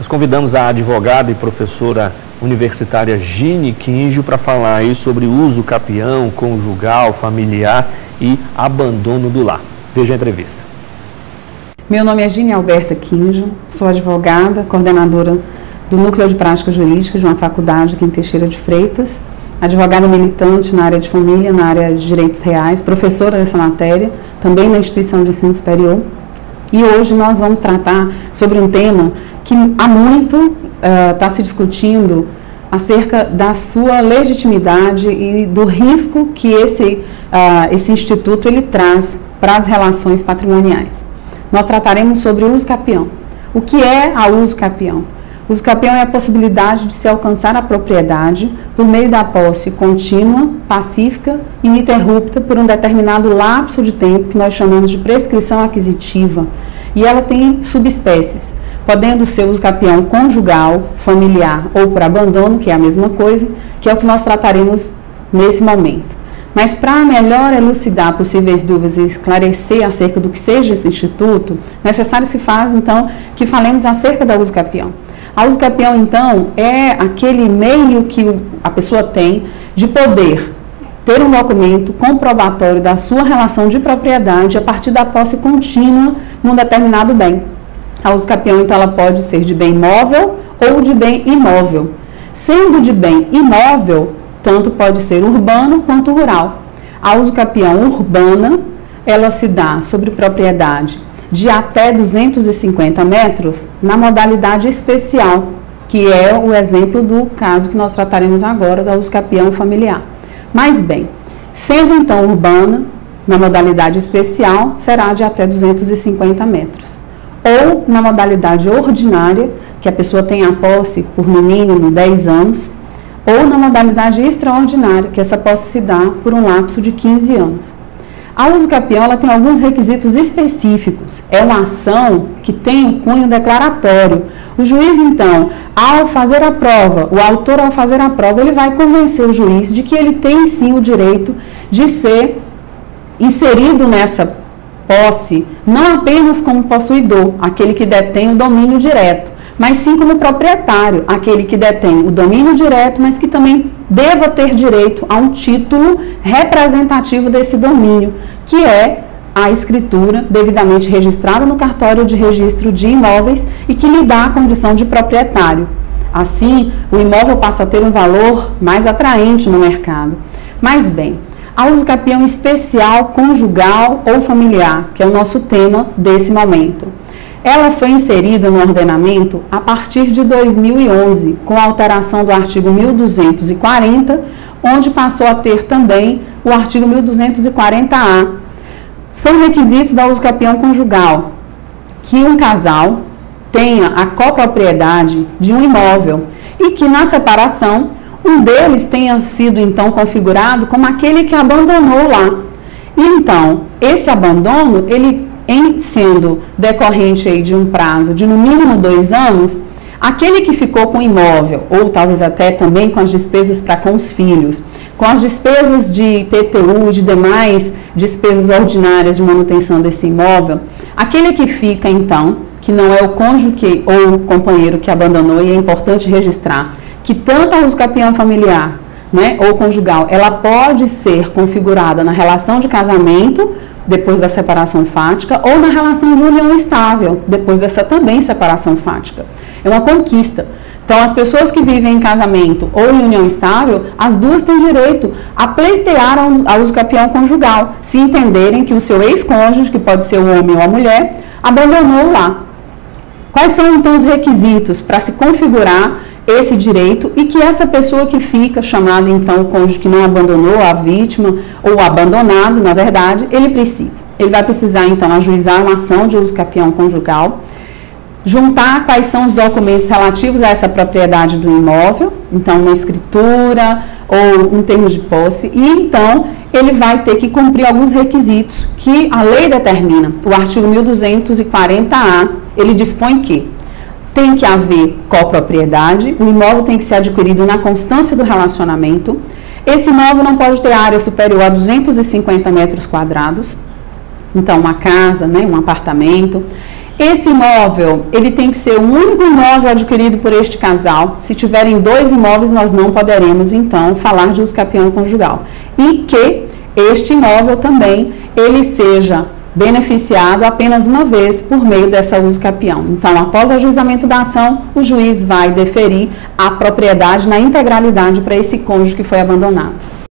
Nós convidamos a advogada e professora universitária Gine Quinjo para falar aí sobre uso capião, conjugal, familiar e abandono do lar. Veja a entrevista. Meu nome é Gine Alberta Quinjo, sou advogada, coordenadora do Núcleo de Prática Jurídica de uma faculdade aqui em Teixeira de Freitas, advogada militante na área de família, na área de direitos reais, professora dessa matéria, também na instituição de ensino superior. E hoje nós vamos tratar sobre um tema que há muito está se discutindo acerca da sua legitimidade e do risco que esse instituto ele traz para as relações patrimoniais. Nós trataremos sobre o uso capião. O que é a uso capião? O uso capião é a possibilidade de se alcançar a propriedade por meio da posse contínua, pacífica e ininterrupta por um determinado lapso de tempo que nós chamamos de prescrição aquisitiva. E ela tem subespécies, podendo ser uso capião conjugal, familiar ou por abandono, que é a mesma coisa, que é o que nós trataremos nesse momento. Mas para melhor elucidar possíveis dúvidas e esclarecer acerca do que seja esse instituto, necessário se faz, então, que falemos acerca da uso capião. A uso capião, então, é aquele meio que a pessoa tem de poder ter um documento comprobatório da sua relação de propriedade a partir da posse contínua num determinado bem. A uso capião, então, ela pode ser de bem móvel ou de bem imóvel. Sendo de bem imóvel, tanto pode ser urbano quanto rural. A uso capião urbana, ela se dá sobre propriedade de até 250 metros na modalidade especial, que é o exemplo do caso que nós trataremos agora, da uso capião familiar. Mas bem, sendo então urbana, na modalidade especial, será de até 250 metros. Ou na modalidade ordinária, que a pessoa tem a posse por no mínimo 10 anos, ou na modalidade extraordinária, que essa posse se dá por um lapso de 15 anos. A uso capião ela tem alguns requisitos específicos. É uma ação que tem um cunho declaratório. O juiz, então, ao fazer a prova, o autor, ao fazer a prova, ele vai convencer o juiz de que ele tem, sim, o direito de ser inserido nessa posse, não apenas como possuidor, aquele que detém o domínio direto, mas sim como proprietário, aquele que detém o domínio direto, mas que também deva ter direito a um título representativo desse domínio, que é a escritura devidamente registrada no cartório de registro de imóveis e que lhe dá a condição de proprietário. Assim, o imóvel passa a ter um valor mais atraente no mercado. Mas bem, a uso capião especial, conjugal ou familiar, que é o nosso tema desse momento. Ela foi inserida no ordenamento a partir de 2011, com a alteração do artigo 1240, onde passou a ter também o artigo 1240-A. São requisitos da uso capião conjugal que um casal tenha a copropriedade de um imóvel e que na separação um deles tenha sido então configurado como aquele que abandonou lá. E então, esse abandono, ele em sendo decorrente aí de um prazo de no mínimo 2 anos, aquele que ficou com o imóvel, ou talvez até também com as despesas para com os filhos, com as despesas de IPTU e de demais despesas ordinárias de manutenção desse imóvel, aquele que fica então, que não é o cônjuge ou o companheiro que abandonou, e é importante registrar que tanto a uso capião familiar, né, ou conjugal, ela pode ser configurada na relação de casamento, depois da separação fática, ou na relação de união estável, depois dessa também separação fática. É uma conquista. Então, as pessoas que vivem em casamento ou em união estável, as duas têm direito a pleitear a uso capião conjugal, se entenderem que o seu ex-cônjuge, que pode ser o homem ou a mulher, abandonou lá. Quais são, então, os requisitos para se configurar esse direito e que essa pessoa que fica, chamada então o cônjuge que não abandonou, a vítima ou o abandonado, na verdade, ele precisa. Ele vai precisar então ajuizar uma ação de uso capião conjugal, juntar quais são os documentos relativos a essa propriedade do imóvel, então uma escritura ou um termo de posse, e então ele vai ter que cumprir alguns requisitos que a lei determina. O artigo 1240-A, ele dispõe que tem que haver copropriedade, o imóvel tem que ser adquirido na constância do relacionamento, esse imóvel não pode ter área superior a 250 metros quadrados, então uma casa, né, um apartamento. Esse imóvel, ele tem que ser o único imóvel adquirido por este casal. Se tiverem 2 imóveis, nós não poderemos, então, falar de uso capião conjugal. E que este imóvel também, ele seja beneficiado apenas uma vez por meio dessa uso capião. Então, após o ajuizamento da ação, o juiz vai deferir a propriedade na integralidade para esse cônjuge que foi abandonado.